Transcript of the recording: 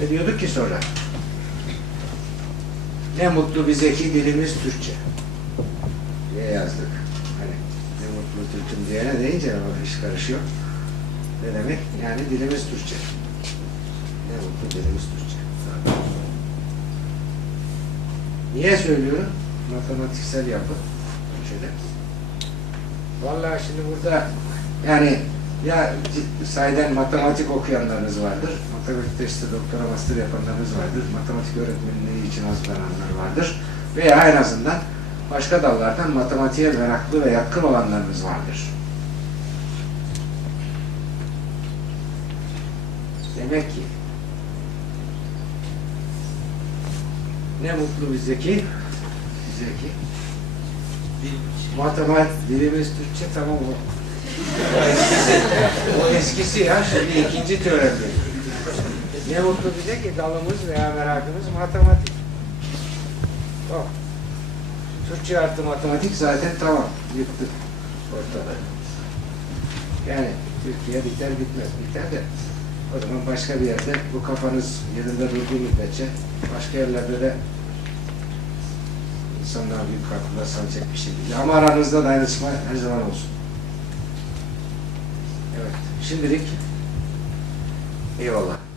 Ve diyorduk ki sonra ne mutlu bize ki dilimiz Türkçe diye yazdık. Hani ne mutlu Türk'üm diyene deyince o iş karışıyor. Ne demek? Yani dilimiz Türkçe. Ne mutlu dilimiz Türkçe. Niye söylüyorum? Matematiksel yapı. Şöyle. Vallahi şimdi burada yani ya sahiden matematik okuyanlarınız vardır. Matematikte işte doktora master yapanlarınız vardır. Matematik öğretmenliği için hazırlananlar vardır. Veya en azından başka dallardan matematiğe meraklı ve yatkın olanlarınız vardır. Demek ki ne mutlu bize ki bize ki matematik dilimiz Türkçe tamam o. Eskisi, ya şimdi ikinci teoremde. Ne mutlu bize ki dalımız veya merakımız matematik. O. Türkçe artı matematik zaten tamam. Yıktı ortada. Yani Türkiye biter bitmez. Biter de o zaman başka bir yerde bu kafanız yerinde durduğu müddetçe başka yerlerde de insanlar büyük katkıda sağlayacak bir şey değil. Ama aranızda dayanışma her zaman olsun. Şimdilik eyvallah.